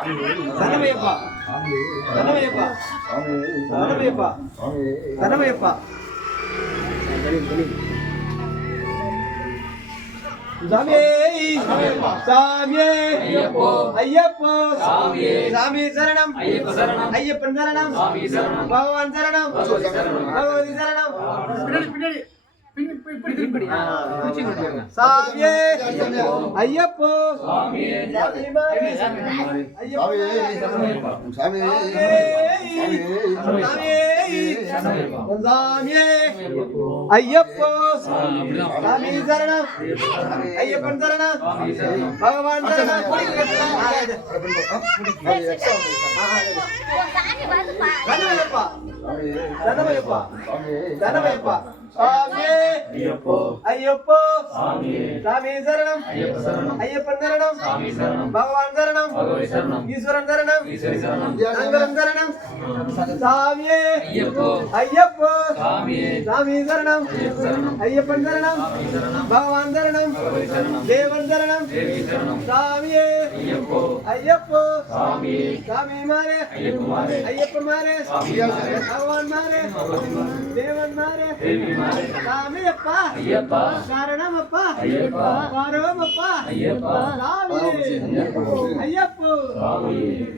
சரணமையப்பா சரணமையப்பா சரணமையப்பா சரணமையப்பா சாமியே சாமியே ஐயப்போ சாமி சரணம் ஐயப்பன் சரணம் பகவான் சரணம் பகவதி சரணம் சாமியே ஐயப்போ சாமியே ஐயப்போ சாமி சரணம் ஐயப்பன் சரணம் பகவான் சரணம் தனமையப்பா தனமையப்பா தனமையப்பா சாமியே ஐயப்போ ஐயப்போ சாமி சரணம் ஐயப்பன் சரணம் பகவான் சரணம் ஈஸ்வரன் சரணம் சங்கரன் சரணம் சாமியே ஐயப்போ சாமி சரணம் ஐயப்பன் சரணம் பகவான் சரணம் தேவன் சரணம் சாமியே ஐயப்போ சாமி மாரே ஐயப்பன் மாரே பகவான் மாரே தேவன் மாரே சாமியப்பா ஐயப்பா சரணமப்பா ஐயப்பா பரமப்பா ஐயப்பா சாமியே ஐயப்போ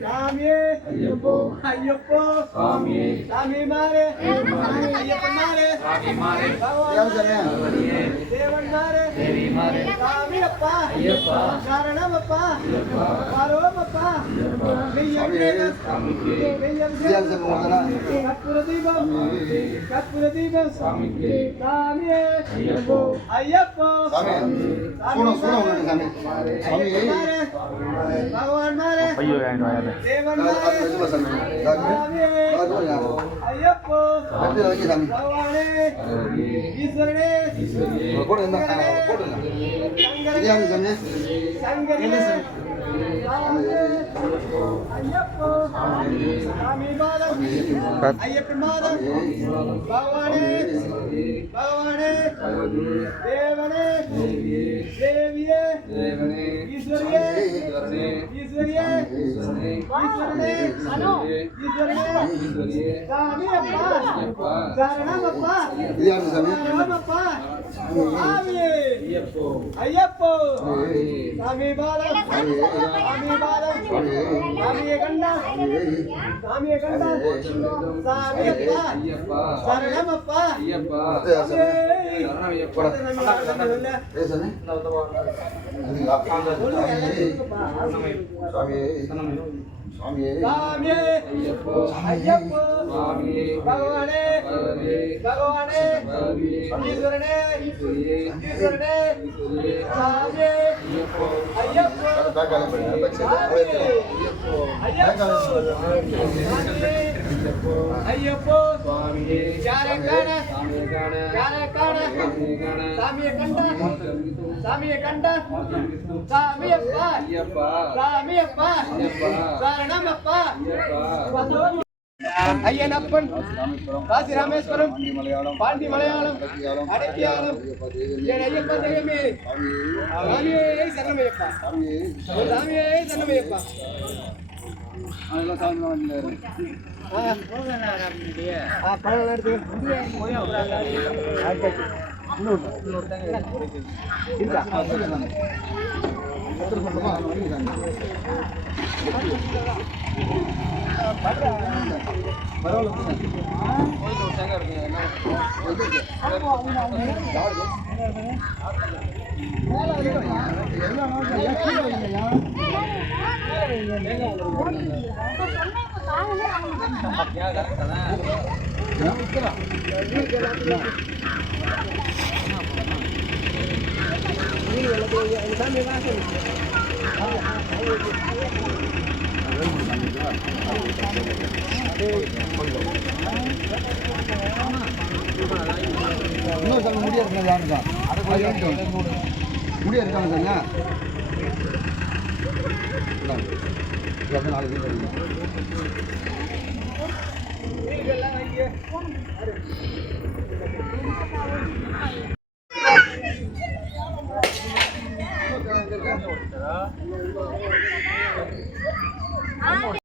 சாமியே ஐயப்போ ஐயப்போ சாமியே சாமி மாரே ஐயப்பன் மாரே பகவான் தேவன் மாரே சாமியப்பா ஐயப்பா சரணமப்பா பரமப்பா கற்பூர தீபம் கற்பூர தீபம் சாமியே ஐயப்போ ஐயப்போ பகவான் மாரே தேவன் மாரே ஐயப்போ பகவானே ஈஸ்வரனே சங்கரனே ஐயப்போ சாமி மாதம் ஐயப்பன் மாதம் பகவானே பகவானே தேவனே தேவியே ஈஸ்வரியே ஈஸ்வரியே ஈஸ்வரனே ஈஸ்வரனே சாமியப்பா சரணமப்பா சரணமப்பா சாமியே ஐயப்போ சாமி பாலம் சாமி பாலம் சாமியே கண்டா சாமியே கண்டா சாமியப்பா சரணமப்பா சாமியே ஐயப்போ பகவானே பகவானே ஈஸ்வரனே ஈஸ்வரனே சாமியே ஐயப்போ ஐயப்போ யாரை காண யாரை காண சாமியை கண்டா சாமியை கண்டா சாமியப்பா சாமியப்பா சரணமப்பா ஐயனப்பன் காசி ராமேஸ்வரம் பாண்டி மலையாளம் அடக்கியாளம் என் ஐயப்பா தெய்வமே சாமியே சரணமையப்பா சாமியே சரணமையப்பா முடியா இருக்காங்க சார்